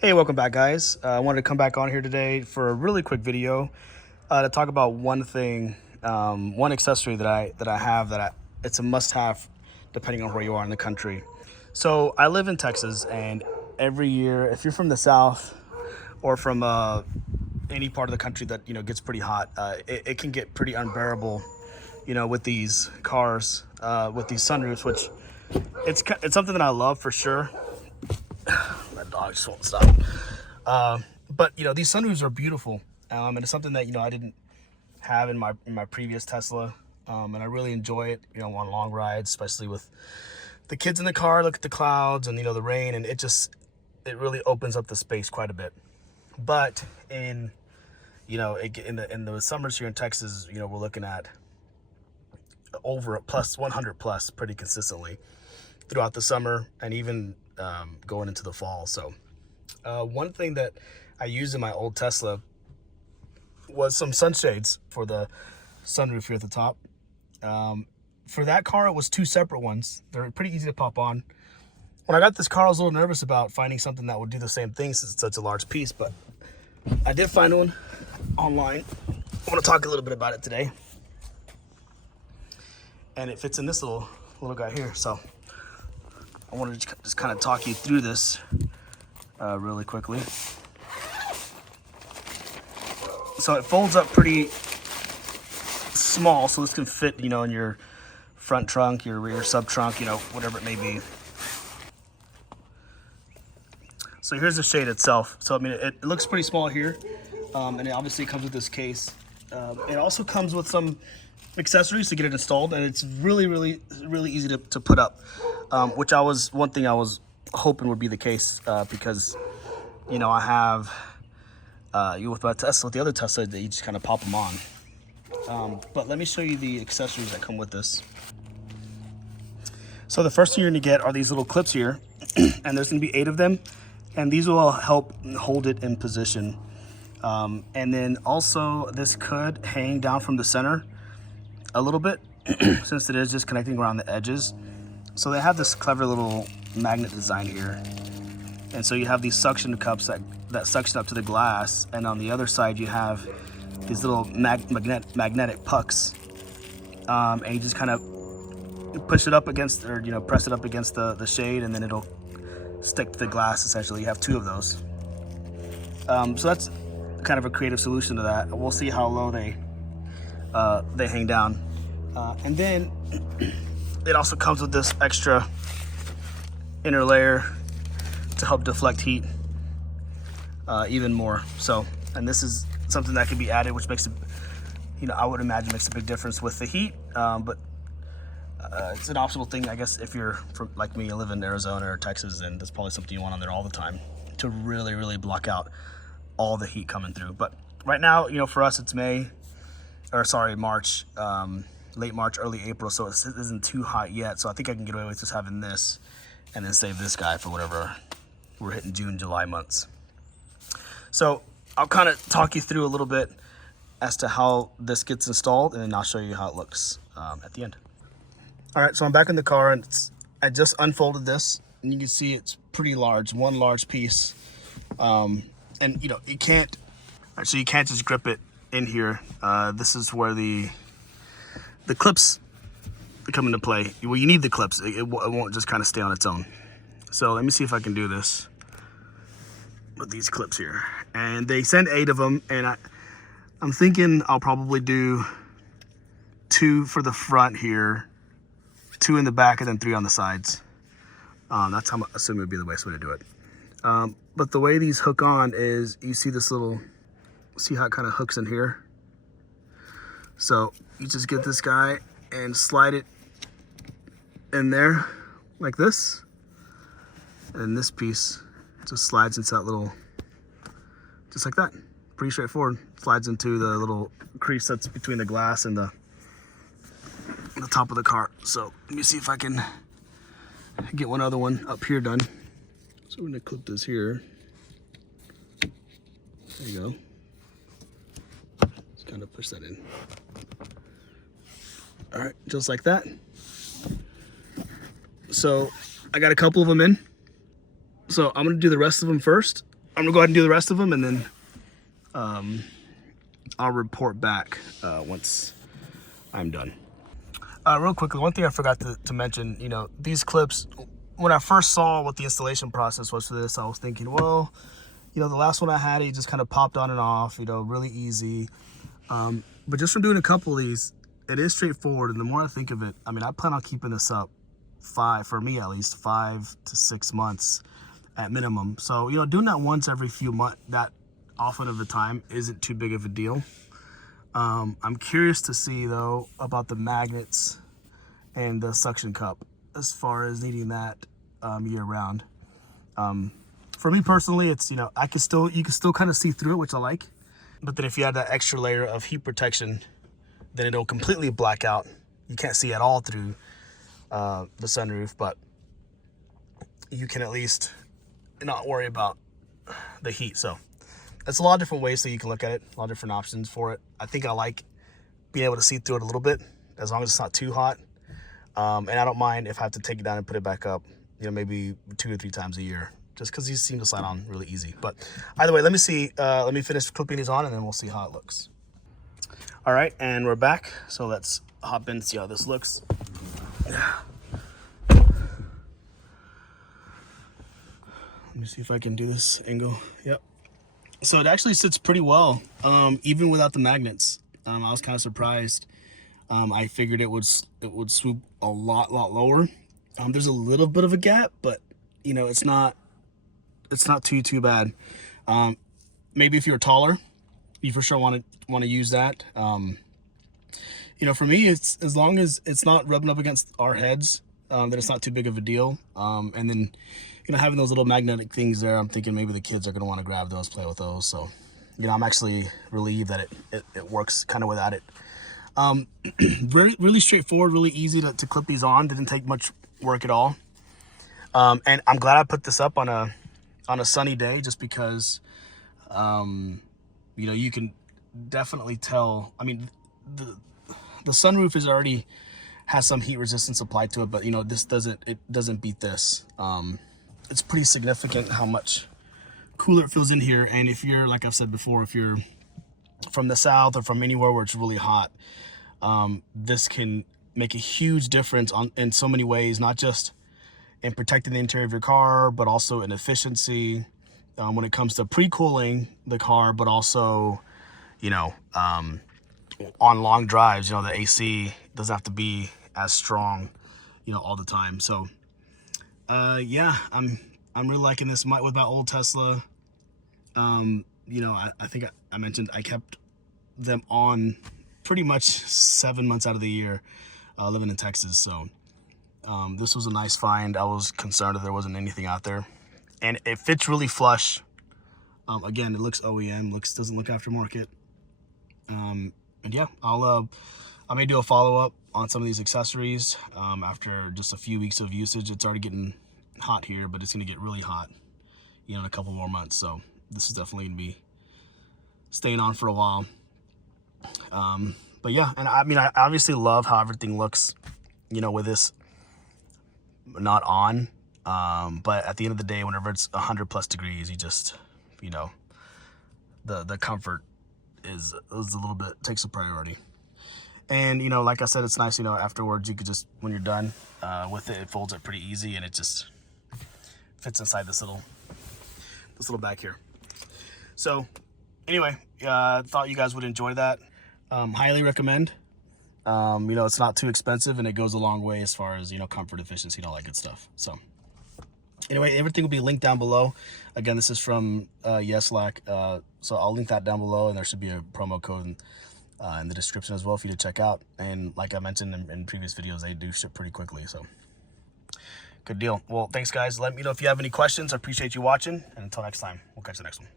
Hey, welcome back, guys. I wanted to come back on here today for a really quick video to talk about one thing, one accessory that I have it's a must-have depending on where you are in the country. So I live in Texas, and every year, if you're from the South or from any part of the country that gets pretty hot, it can get pretty unbearable, with these cars, with these sunroofs, which it's something that I love for sure. That dog just won't stop. But these sunroofs are beautiful, and it's something that I didn't have in my previous Tesla, and I really enjoy it. On long rides, especially with the kids in the car. Look at the clouds and the rain, and it really opens up the space quite a bit. But in the summers here in Texas, we're looking at over plus 100 plus pretty consistently throughout the summer and even going into the fall. So one thing that I used in my old Tesla was some sunshades for the sunroof here at the top. For that car, it was two separate ones. They're pretty easy to pop on. When I got this car, I was a little nervous about finding something that would do the same thing since it's such a large piece, but I did find one online. I want to talk a little bit about it today. And it fits in this little guy here. So I wanted to just kind of talk you through this really quickly. So it folds up pretty small, so this can fit, in your front trunk, your rear sub trunk, whatever it may be. So here's the shade itself. So I mean, it looks pretty small here, and it obviously comes with this case. It also comes with some accessories to get it installed, and it's really easy to put up, which one thing I was hoping would be the case, because I have with my Tesla, with the other Tesla, that you just kind of pop them on. But let me show you the accessories that come with this. So the first thing you're gonna get are these little clips here, and there's gonna be 8 of them, and these will help hold it in position. And then also this could hang down from the center a little bit since it is just connecting around the edges. So they have this clever little magnet design here, and so you have these suction cups that suction up to the glass, and on the other side you have these little magnetic pucks, and you just kind of push it up against, or press it up against the shade, and then it'll stick to the glass. Essentially, you have 2 of those. So that's kind of a creative solution to that. We'll see how low they hang down, and then it also comes with this extra inner layer to help deflect heat even more. So, and this is something that can be added, which makes it, I would imagine makes a big difference with the heat, but it's an optional thing, I guess. If you're like me, you live in Arizona or Texas, and that's probably something you want on there all the time to really block out all the heat coming through. But right now, for us, it's March, late March, early April, so it isn't too hot yet. So I think I can get away with just having this and then save this guy for whatever we're hitting June, July months. So I'll kind of talk you through a little bit as to how this gets installed, and then I'll show you how it looks at the end. All right, so I'm back in the car, and I just unfolded this, and you can see it's pretty large, one large piece. And you can't just grip it in here. This is where the clips come into play. Well, you need the clips. It won't just kind of stay on its own. So let me see if I can do this with these clips here. And they send 8 of them, and I'm thinking I'll probably do 2 for the front here, 2 in the back, and then 3 on the sides. That's how I assume it would be the best way to do it. But the way these hook on is, you see this see how it kind of hooks in here? So you just get this guy and slide it in there like this, and this piece just slides into that little, just like that. Pretty straightforward. Slides into the little crease that's between the glass and the top of the car. So let me see if I can get one other one up here done. So we're gonna clip this here. There you go. Just kind of push that in. All right, just like that. So I got a couple of them in. So I'm gonna do the rest of them first. I'm gonna go ahead and do the rest of them, and then I'll report back once I'm done. Real quickly, one thing I forgot to mention, you know, these clips, when I first saw what the installation process was for this, I was thinking, well, you know, the last one I had, it just kind of popped on and off, you know, really easy. But just from doing a couple of these, it is straightforward. And the more I think of it, I mean, I plan on keeping this up for me at least, 5 to 6 months at minimum. So, you know, doing that once every few months, that often of a time, isn't too big of a deal. I'm curious to see though about the magnets and the suction cup as far as needing that year round. For me personally, it's, you know, you can still kind of see through it, which I like. But then if you add that extra layer of heat protection, then it'll completely black out. You can't see at all through the sunroof, but you can at least not worry about the heat. So that's a lot of different ways that you can look at it, a lot of different options for it. I think I like being able to see through it a little bit, as long as it's not too hot. And I don't mind if I have to take it down and put it back up, you know, maybe 2 or 3 times a year, just because these seem to slide on really easy. But either way, let me finish clipping these on, and then we'll see how it looks. All right, and we're back. So let's hop in and see how this looks. Let me see if I can do this angle. Yep. So it actually sits pretty well, even without the magnets. I was kind of surprised. I figured it would swoop a lot lower. There's a little bit of a gap, but you know, it's not too bad. Maybe if you're taller, you for sure want to use that. You know, for me, it's as long as it's not rubbing up against our heads, then it's not too big of a deal. And then, you know, having those little magnetic things there, I'm thinking maybe the kids are going to want to grab those, play with those. So, you know, I'm actually relieved that it works kind of without it. Really straightforward, really easy to clip these on. Didn't take much work at all. And I'm glad I put this up on a sunny day, just because, you know, you can definitely tell. I mean, the sunroof has some heat resistance applied to it, but you know, this doesn't beat this. It's pretty significant how much cooler it feels in here. And if you're, like I've said before, if you're from the south or from anywhere where it's really hot, this can make a huge difference in so many ways, not just in protecting the interior of your car, but also in efficiency when it comes to pre-cooling the car, but also, you know, on long drives, you know, the AC doesn't have to be as strong, you know, all the time. So yeah, I'm really liking this. With my old Tesla, you know, I think I mentioned I kept them on pretty much 7 months out of the year, living in Texas. So this was a nice find. I was concerned that there wasn't anything out there, and it fits really flush. Again, it looks OEM, doesn't look aftermarket. And yeah, I may do a follow-up on some of these accessories after just a few weeks of usage. It's already getting hot here, but it's going to get really hot, you know, in a couple more months. So this is definitely going to be staying on for a while. But yeah, and I mean, I obviously love how everything looks, you know, with this not on. But at the end of the day, whenever it's 100+ degrees, you just, you know, the comfort is a little bit, takes a priority. And you know, like I said, it's nice, you know, afterwards you could just, when you're done with it, it folds up pretty easy, and it just fits inside this little bag here. So anyway, thought you guys would enjoy that. Highly recommend. You know, it's not too expensive, and it goes a long way as far as, you know, comfort, efficiency, and all that good stuff. So anyway, everything will be linked down below. Again, this is from yeslak, so I'll link that down below, and there should be a promo code in the description as well for you to check out. And like I mentioned in previous videos, they do ship pretty quickly, so good deal. Well, thanks guys. Let me know if you have any questions. I appreciate you watching, and until next time, we'll catch you the next one.